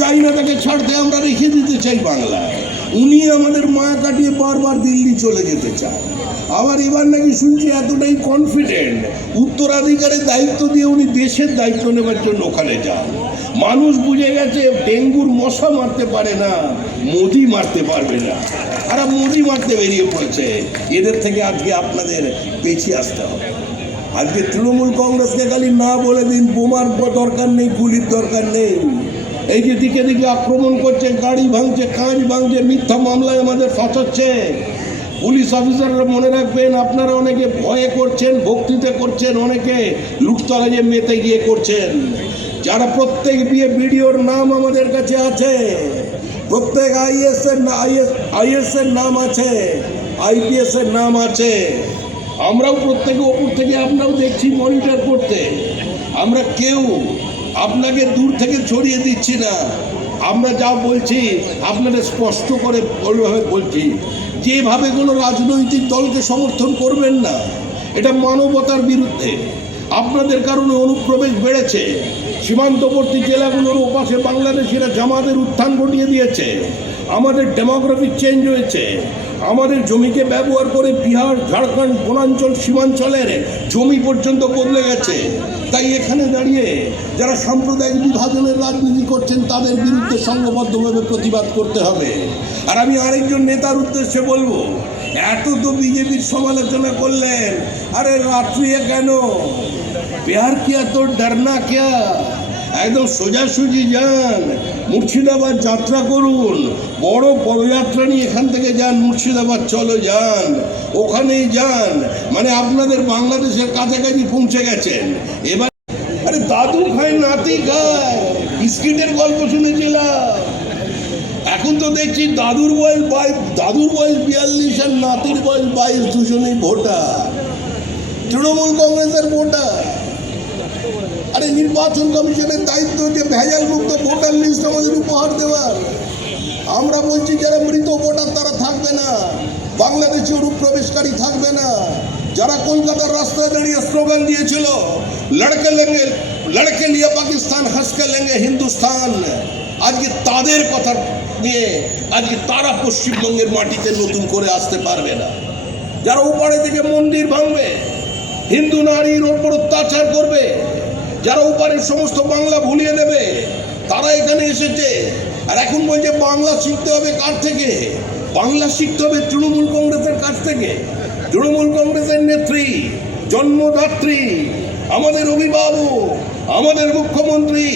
চাই না তাকে ছাড়তে, আমরা রেখে দিতে চাই বাংলায়। উনি আমাদের মায়া কাটিয়ে বারবার দিল্লি চলে যেতে চান। আবার এবার নাকি শুনছি এতটাই কনফিডেন্ট, উত্তরাধিকারের দায়িত্ব দিয়ে উনি দেশের দায়িত্ব নেবার জন্য ওখানে যান। মানুষ বুঝে গেছে ডেঙ্গুর মশা মারতে পারে না, মোদি মারতে পারবে না। আর মোদি মারতে বেরিয়ে পড়েছে। এদের থেকে আজকে আপনাদের পেছিয়ে আসতে হবে। আজকে তৃণমূল কংগ্রেসকে খালি না বলে দিন বোমার দরকার নেই, গুলির দরকার নেই। এই যে দিকে দিকে আক্রমণ করছে, গাড়ি ভাঙছে, কাঁচ ভাঙছে, মিথ্যা মামলায় আমাদের ফাঁসাচ্ছে। পুলিশ অফিসাররা মনে রাখবেন, আপনারা অনেকে ভয়ে করছেন, ভক্তিতে করছেন, অনেকে লুটতরাজে মেতে গিয়ে করছেন। যারা প্রত্যেক ভিডিওর নাম আমাদের কাছে আছে, প্রত্যেক আইএস এর নাম আছে, আইপিএস এর নাম আছে। আমরাও প্রত্যেকে ওপর থেকে আপনারাও দেখছি মনিটর করতে। আমরা কেউ আপনাকে দূর থেকে ছড়িয়ে দিচ্ছি না। আমরা যা বলছি আপনাদের স্পষ্ট করে ভাবে বলছি, যেভাবে কোনো রাজনৈতিক দলকে সমর্থন করবেন না, এটা মানবতার বিরুদ্ধে। আপনাদের কারণে অনুপ্রবেশ বেড়েছে। সীমান্তবর্তী জেলাগুলোর ওপাশে বাংলাদেশিরা জামাতের উত্থান ঘটিয়ে দিয়েছে। আমাদের ডেমোগ্রাফিক চেঞ্জ হয়েছে। আমাদের জমিকে ব্যবহার করে বিহার, ঝাড়খণ্ড, বনাঞ্চল, সীমাঞ্চলের জমি পর্যন্ত বদলে গেছে। তাই এখানে দাঁড়িয়ে যারা সাম্প্রদায়িক বিভাজনের রাজনীতি করছেন তাদের বিরুদ্ধে সংঘবদ্ধভাবে প্রতিবাদ করতে হবে। আর আমি আরেকজন নেতার উদ্দেশ্যে বলবো, এত তো বিজেপির সমালোচনা করলেন, আরে রাত্রিয়ে কেন? প্যার কিয়া তো ডরনা কিয়া? একদম সোজাসুজি যান, মুর্শিদাবাদ যাত্রা করুন, বড় পদযাত্রা নিয়ে এখান থেকে যান, মুর্শিদাবাদ চলো যান, ওখানেই যান। মানে আপনাদের বাংলাদেশের কাছাকাছি পৌঁছে গেছেন। এবার আরে দাদু খায় নাতি খায়, বিস্কিটের গল্প শুনেছিলাম। এখন তো দেখছি দাদুর বয়স 42 আর নাতির বয়স 22, দুজনেই ভোটার, তৃণমূল কংগ্রেসের ভোটার। আরে নির্বাচন কমিশনের দায়িত্ব যে ভেজাল মুক্ত ভোটার লিস্ট আমাদের উপহার দেওয়ার। আমরা বলছি যারা মৃত ভোটার তারা থাকবে না, বাংলাদেশি অনুপ্রবেশকারী থাকবে না। যারা কলকাতার রাস্তায় দাঁড়িয়ে স্লোগান দিয়েছিল লড়কে লিয়ে পাকিস্তান, হাসকে লেঙ্গে হিন্দুস্তান, আজকে তাদের কথা নিয়ে আজকে তারা পশ্চিমবঙ্গের মাটিতে নতুন করে আসতে পারবে না। যারা ওপারে থেকে মন্দির ভাঙবে, হিন্দু নারীর ওপর অত্যাচার করবে, যারা ওপারের সমস্ত বাংলা ভুলিয়ে দেবে, তারা এখানে এসেছে। আর এখন বলছে বাংলা শিখতে হবে কার থেকে? বাংলা শিখতে হবে তৃণমূল কংগ্রেসের কাছ থেকে। তৃণমূল কংগ্রেসের নেত্রী, জন্মদাত্রী, আমাদের অভিভাবক, আমাদের মুখ্যমন্ত্রী।